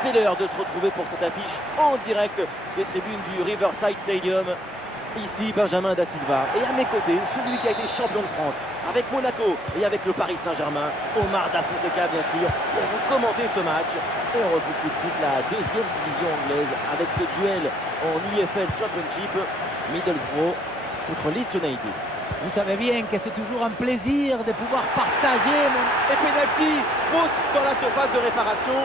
C'est l'heure de se retrouver pour cette affiche en direct des tribunes du Riverside Stadium. Ici, Benjamin Da Silva. Et à mes côtés, celui qui a été champion de France avec Monaco et avec le Paris Saint-Germain, Omar Da Fonseca, bien sûr, pour vous commenter ce match. Et on retrouve tout de suite la deuxième division anglaise avec ce duel en EFL Championship, Middlesbrough contre Leeds United. Vous savez bien que c'est toujours un plaisir de pouvoir partager Et penalty, faute dans la surface de réparation.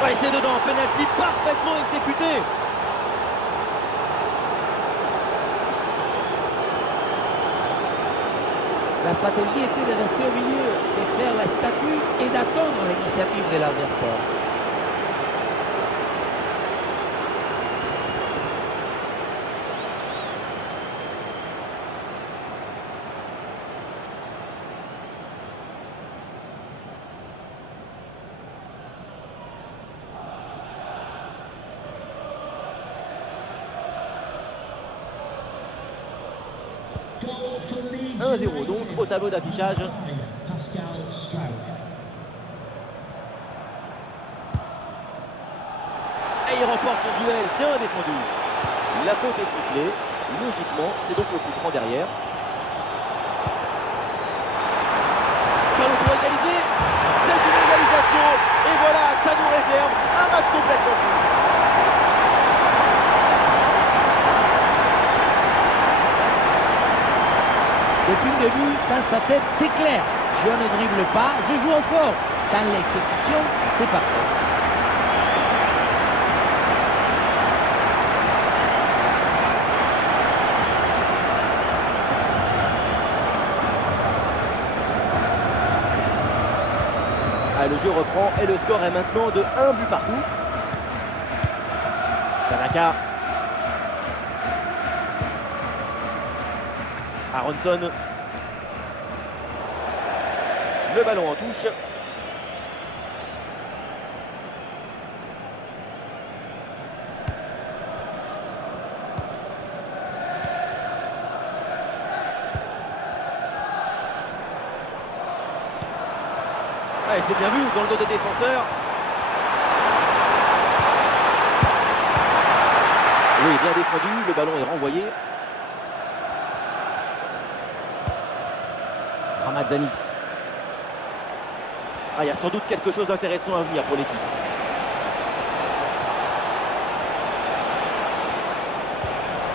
Ouais, c'est dedans, penalty parfaitement exécuté. La stratégie était de rester au milieu, de faire la statue et d'attendre l'initiative de l'adversaire. « 1-0 donc au tableau d'affichage. Et il remporte son duel, bien défendu. La faute est sifflée. Logiquement, c'est donc le coup franc derrière. Ballon pour égaliser. C'est une égalisation. Et voilà, ça nous réserve un match complètement fou. Depuis le début, dans sa tête, c'est clair. Je ne dribble pas, je joue en force. Dans l'exécution, c'est parfait. Ah, le jeu reprend et le score est maintenant de 1 but partout. Tanaka. Aronson. Le ballon en touche. Ouais, c'est bien vu dans le dos des défenseurs. Oui, bien défendu, le ballon est renvoyé. Ramazzani. Ah, il y a sans doute quelque chose d'intéressant à venir pour l'équipe.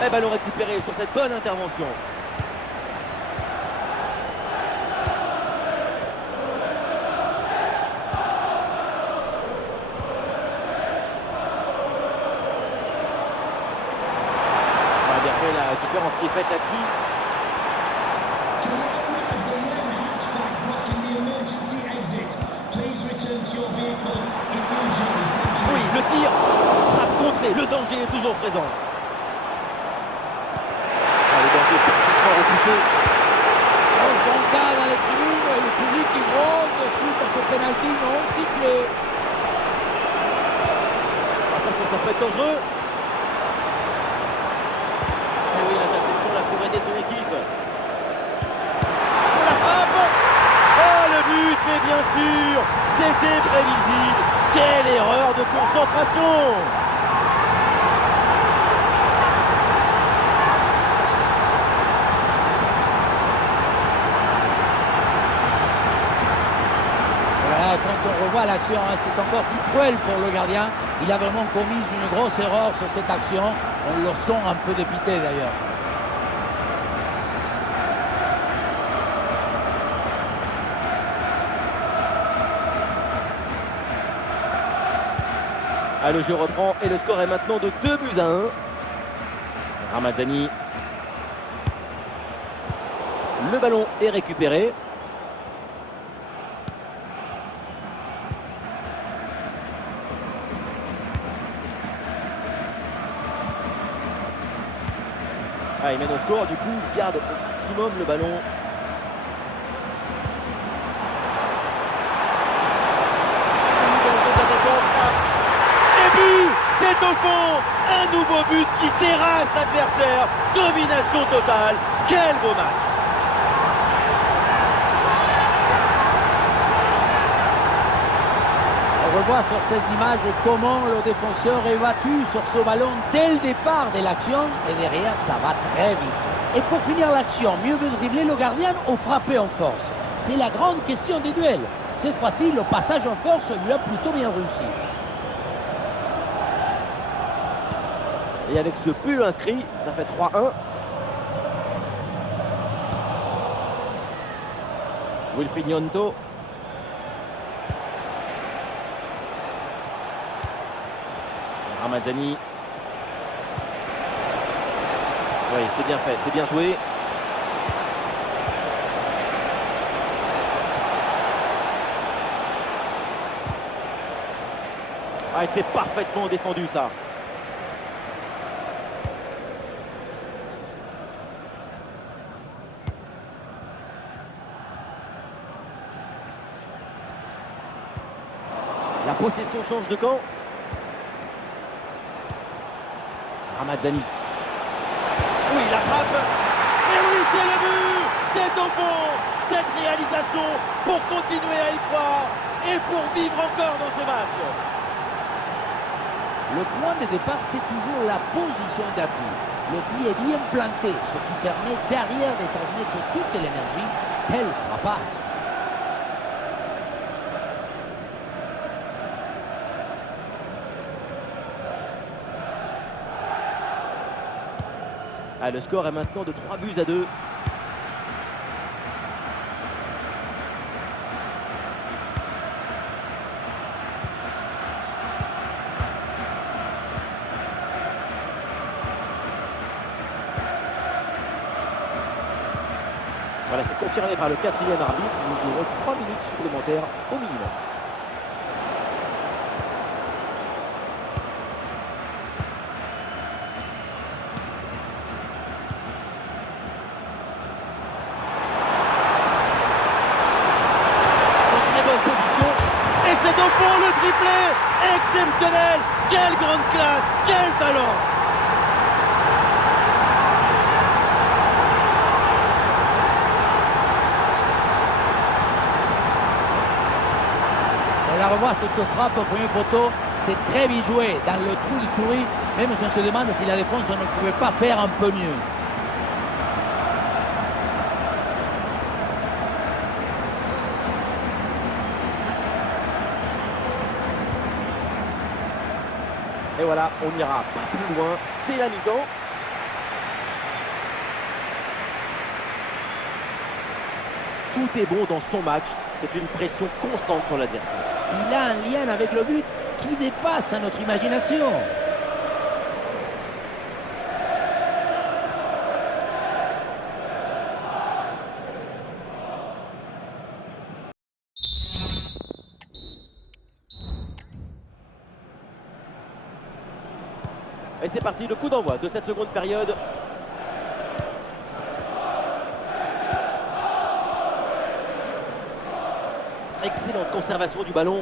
Et ballon récupéré sur cette bonne intervention. On a bien fait la différence qui est faite là-dessus. Oui, le tir sera contré, le danger est toujours présent. Ah, le danger est parfaitement repoussé. Grosse banca dans les tribunes et le public qui gronde suite à ce pénalty non sifflé. Attention, ça peut être dangereux. Et oui, l'interception là pour aider son équipe. La frappe. Oh, le but, mais bien sûr, c'était prévisible. Quelle erreur de concentration! Voilà, quand on revoit l'action, hein, c'est encore plus cruel pour le gardien. Il a vraiment commis une grosse erreur sur cette action. On le sent un peu dépité d'ailleurs. Ah, le jeu reprend et le score est maintenant de 2-1. Ramazzani. Le ballon est récupéré. Ah, il mène au score, du coup, il garde au maximum le ballon. Et but, c'est au fond, un nouveau but qui terrasse l'adversaire. Domination totale, quel beau match. On revoit sur ces images comment le défenseur est battu sur ce ballon dès le départ de l'action et derrière ça va très vite. Et pour finir l'action, mieux vaut dribbler le gardien ou frapper en force. C'est la grande question des duels. Cette fois-ci, le passage en force lui a plutôt bien réussi. Et avec ce but inscrit, ça fait 3-1. Wilfried Gnonto. Ramazzani. Oui, c'est bien fait, c'est bien joué. Ah, c'est parfaitement défendu ça. La possession change de camp. Ramazzani. Oui, la frappe. Et oui, c'est le but. C'est au fond. Cette réalisation pour continuer à y croire et pour vivre encore dans ce match. Le point de départ, c'est toujours la position d'appui. Le pied est bien planté, ce qui permet derrière de transmettre toute l'énergie. Quelle frappasse! Ah, le score est maintenant de 3-2. Voilà, c'est confirmé par le 4e arbitre. Nous jouerons 3 minutes supplémentaires au minimum. C'est au fond le triplé, exceptionnel, quelle grande classe, quel talent. On la revoit, cette frappe au premier poteau, c'est très bien joué dans le trou du souris, même si on se demande si la défense ne pouvait pas faire un peu mieux. Et voilà, on n'ira pas plus loin, c'est la mi-temps. Tout est bon dans son match, c'est une pression constante sur l'adversaire. Il a un lien avec le but qui dépasse à notre imagination. Et c'est parti, le coup d'envoi de cette seconde période. Excellente conservation du ballon.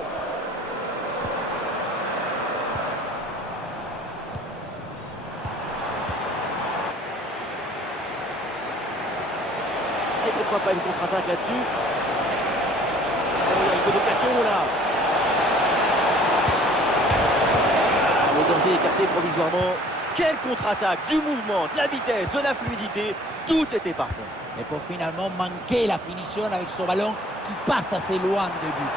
Et pourquoi pas une contre-attaque là-dessus. Il y a une bonne occasion là. Le danger écarté provisoirement. Quelle contre-attaque, du mouvement, de la vitesse, de la fluidité, tout était parfait. Et pour finalement manquer la finition avec ce ballon qui passe assez loin du but.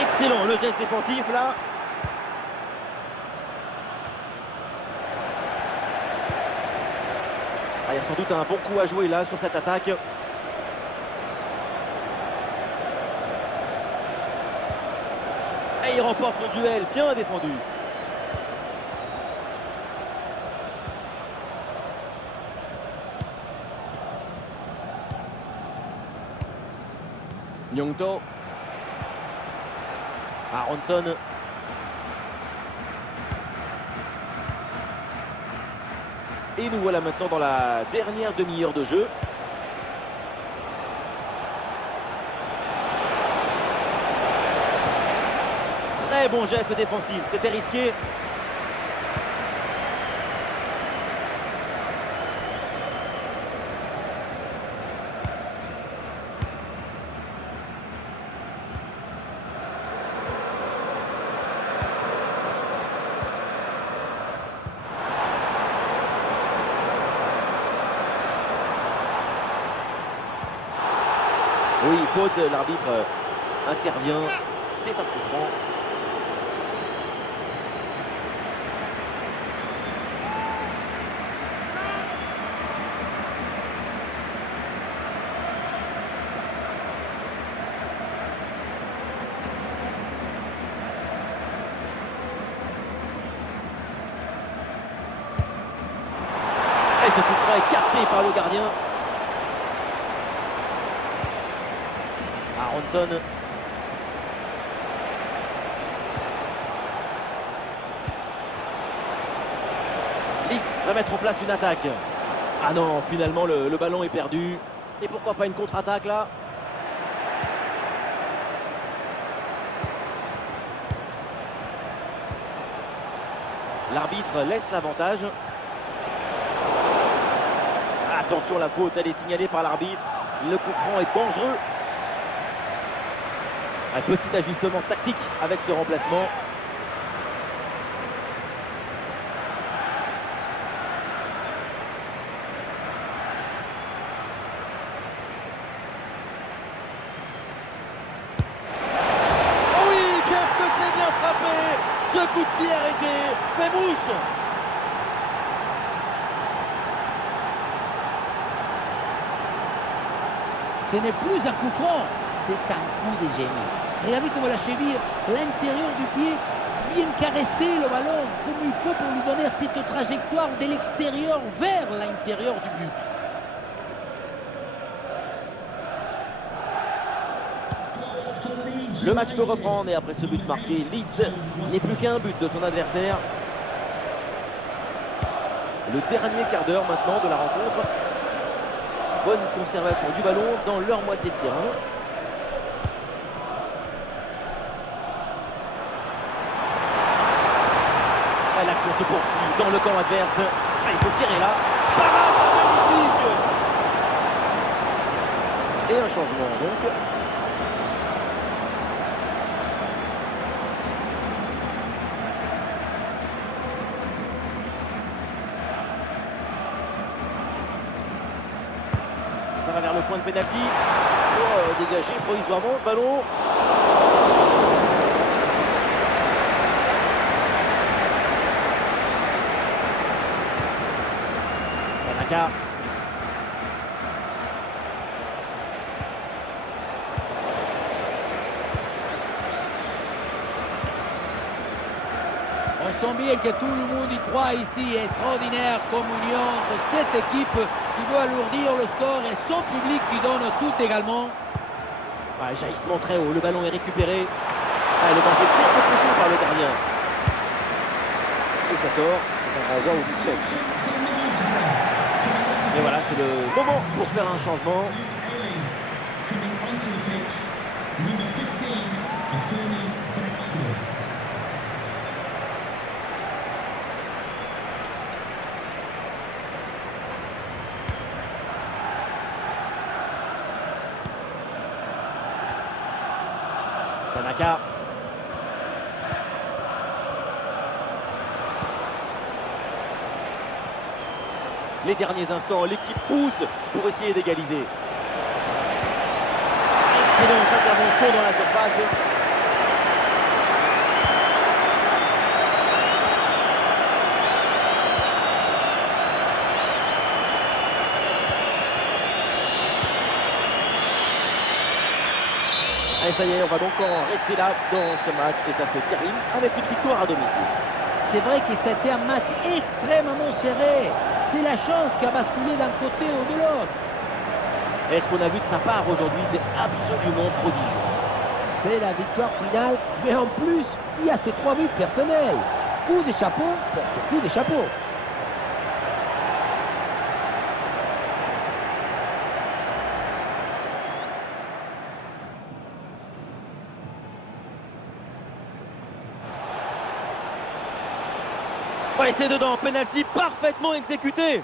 Excellent le geste défensif là. Ah, il y a sans doute un bon coup à jouer là sur cette attaque. Et il remporte son duel, bien défendu. Gnonto. Aronson. Et nous voilà maintenant dans la dernière demi-heure de jeu. Très bon geste défensif, c'était risqué. Oui, faute, l'arbitre intervient, c'est un coup franc. Et ce coup franc est capté par le gardien. Aronson. Leeds va mettre en place une attaque. Ah non, finalement le ballon est perdu. Et pourquoi pas une contre-attaque là? L'arbitre laisse l'avantage. Attention, la faute, elle est signalée par l'arbitre. Le coup franc est dangereux. Un petit ajustement tactique avec ce remplacement. Oh oui, qu'est-ce que c'est bien frappé! Ce coup de pied arrêté fait mouche! Ce n'est plus un coup franc, c'est un coup de génie. Regardez comment la cheville, l'intérieur du pied, vient caresser le ballon comme il faut pour lui donner cette trajectoire de l'extérieur vers l'intérieur du but. Le match peut reprendre et après ce but marqué, Leeds n'est plus qu'un but de son adversaire. Le dernier quart d'heure maintenant de la rencontre. Bonne conservation du ballon dans leur moitié de terrain. L'action se poursuit dans le camp adverse. Ah, il faut tirer là. Parade magnifique. Et un changement donc. Ça va vers le point de pénalty. Pour dégager provisoirement ce ballon. Tanaka. On sent bien que tout le monde y croit ici. Extraordinaire communion entre cette équipe qui veut alourdir le score et son public qui donne tout également. Ouais, jaillissement très haut, le ballon est récupéré. Ah, le danger bien repoussé par le gardien. Et ça sort, c'est un renvoi aussi là-dessus. Et voilà, c'est le moment pour faire un changement. Tanaka. Les derniers instants, l'équipe pousse pour essayer d'égaliser. Excellente intervention dans la surface. Et ça y est, on va donc en rester là dans ce match et ça se termine avec une victoire à domicile. C'est vrai que c'était un match extrêmement serré. C'est la chance qui a basculé d'un côté ou de l'autre. Et ce qu'on a vu de sa part aujourd'hui, c'est absolument prodigieux. C'est la victoire finale, mais en plus, il y a ces 3 buts personnels. Coup de chapeau pour ce coup de chapeau. Ouais, c'est dedans, penalty parfaitement exécuté.